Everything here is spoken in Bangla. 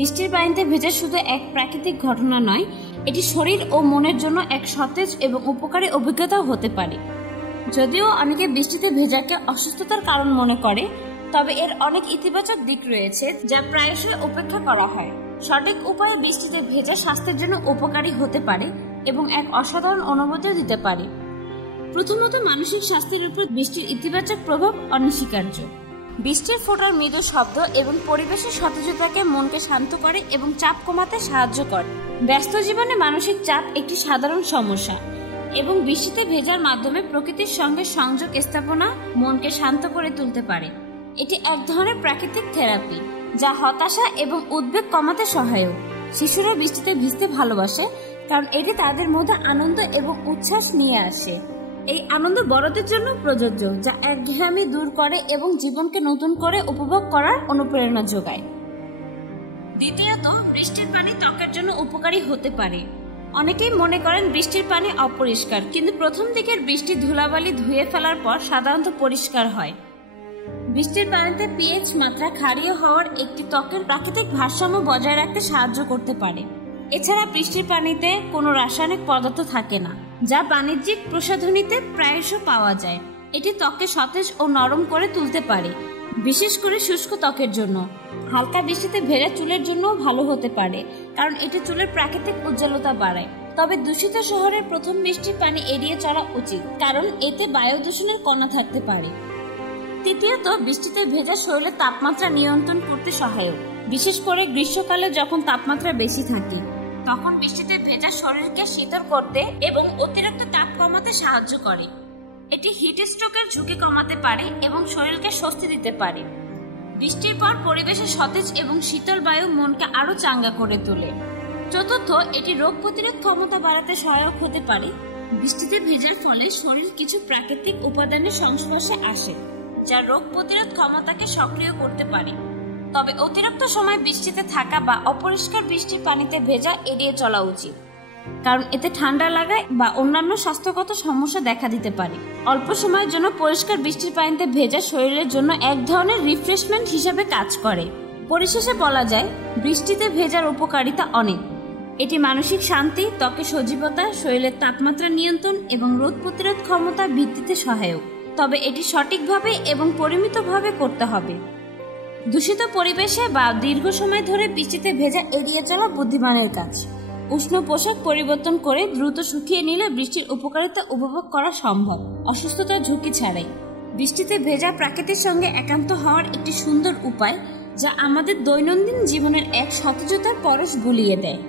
বৃষ্টির পানিতে ভেজা শুধু এক প্রাকৃতিক ঘটনা নয়, এটি শরীর ও মনের জন্য এক সতেজ এবং উপকারী অভিজ্ঞতাও হতে পারে। যদিও অনেকে বৃষ্টিতে ভেজাকে অসুস্থতার কারণ মনে করে, তবে এর অনেক ইতিবাচক দিক রয়েছে যা প্রায়শই উপেক্ষা করা হয়। সঠিক উপায়ে বৃষ্টিতে ভেজা স্বাস্থ্যের জন্য উপকারী হতে পারে এবং এক অসাধারণ অনুভূতিও দিতে পারে। প্রথমত, মানসিক স্বাস্থ্যের উপর বৃষ্টির ইতিবাচক প্রভাব অনস্বীকার্য। বৃষ্টির ফোঁটার মৃদু শব্দ এবং পরিবেশের সতেজতাকে মনকে শান্ত করে এবং চাপ কমাতে সাহায্য করে। ব্যস্ত জীবনে মানসিক চাপ একটি সাধারণ সমস্যা এবং বৃষ্টিতে ভেজার মাধ্যমে প্রকৃতির সঙ্গে সংযোগ স্থাপনা মনকে শান্ত করে তুলতে পারে। এটি এক ধরনের প্রাকৃতিক থেরাপি যা হতাশা এবং উদ্বেগ কমাতে সহায়ক। শিশুরা বৃষ্টিতে ভিজতে ভালোবাসে কারণ এটি তাদের মধ্যে আনন্দ এবং উচ্ছ্বাস নিয়ে আসে। এই আনন্দ বড়দের জন্য প্রযোজ্য, যা একঘেয়েমি দূর করে এবং জীবনকে নতুন করে উপভোগ করার অনুপ্রেরণা যোগায়। দ্বিতীয়ত, বৃষ্টির পানি ত্বকের জন্য উপকারী হতে পারে। অনেকেই মনে করেন বৃষ্টির পানি অপরিষ্কার, কিন্তু প্রথম দিকের বৃষ্টি ধুলাবালি ধুয়ে ফেলার পর সাধারণত পরিষ্কার হয়। বৃষ্টির পানিতে পিএইচ মাত্রা ক্ষারীয় হওয়ার একটি ত্বকের প্রাকৃতিক ভারসাম্য বজায় রাখতে সাহায্য করতে পারে। এছাড়া বৃষ্টির পানিতে কোনো রাসায়নিক পদার্থ থাকে না, যা বাণিজ্যিক প্রসাধনীতে প্রায়শ পাওয়া যায়। এটি ত্বককে সতেজ ও নরম করে তুলতে পারে, বিশেষ করে শুষ্ক ত্বকের জন্য। হালকা বৃষ্টিতে ভেজা চুলের জন্যও ভালো হতে পারে, কারণ এটি চুলের প্রাকৃতিক উজ্জ্বলতা বাড়ায়। তবে দূষিত শহরের প্রথম বৃষ্টির পানি এড়িয়ে চলা উচিত, কারণ এতে বায়ু দূষণের কণা থাকতে পারে। তৃতীয়ত, বৃষ্টিতে ভেজা শরীরের তাপমাত্রা নিয়ন্ত্রণ করতে সহায়ক। বিশেষ করে গ্রীষ্মকালে যখন তাপমাত্রা বেশি থাকে, তখন বৃষ্টিতে ভেজা শরীরকে শীতল করতে এবং অতিরিক্ত তাপ কমাতে সাহায্য করে। এটি হিট স্ট্রোকের ঝুঁকি কমাতে পারে এবং শরীরকে স্বস্তি দিতে পারে। বৃষ্টির পর পরিবেশে সতেজ এবং শীতল বায়ু মনকে আরো চাঙ্গা করে তোলে। চতুর্থ, এটি রোগ প্রতিরোধ ক্ষমতা বাড়াতে সহায়ক হতে পারে। বৃষ্টিতে ভেজার ফলে শরীর কিছু প্রাকৃতিক উপাদানের সংস্পর্শে আসে, যা রোগ প্রতিরোধ ক্ষমতাকে সক্রিয় করতে পারে। তবে অতিরিক্ত সময় বৃষ্টিতে থাকা বা অপরিষ্কার বৃষ্টির পানিতে ভেজা এড়িয়ে চলা উচিত, কারণ এতে ঠান্ডা লাগায় বা অন্যান্য স্বাস্থ্যগত সমস্যা দেখা দিতে পারে। অল্প সময়ের জন্য পরিষ্কার বৃষ্টির পানিতে ভেজা শরীরের জন্য এক ধরনের রিফ্রেশমেন্ট হিসেবে কাজ করে। পরিশেষে বলা যায়, বৃষ্টিতে ভেজার উপকারিতা অনেক। এটি মানসিক শান্তি, ত্বকে সজীবতা, শরীরের তাপমাত্রা নিয়ন্ত্রণ এবং রোগ প্রতিরোধ ক্ষমতার ভিত্তিতে সহায়ক। তবে এটি সঠিকভাবে এবং পরিমিতভাবে করতে হবে। দূষিত পরিবেশে বা দীর্ঘ সময় ধরে বৃষ্টিতে ভেজা এড়িয়ে চলা বুদ্ধিমানের কাজ। উষ্ণ পোশাক পরিবর্তন করে দ্রুত শুকিয়ে নিলে বৃষ্টির উপকারিতা উপভোগ করা সম্ভব, অসুস্থতার ঝুঁকি ছাড়াই। বৃষ্টিতে ভেজা প্রাকৃতির সঙ্গে একান্ত হওয়ার একটি সুন্দর উপায়, যা আমাদের দৈনন্দিন জীবনের এক সতেজতার পরশ বুলিয়ে দেয়।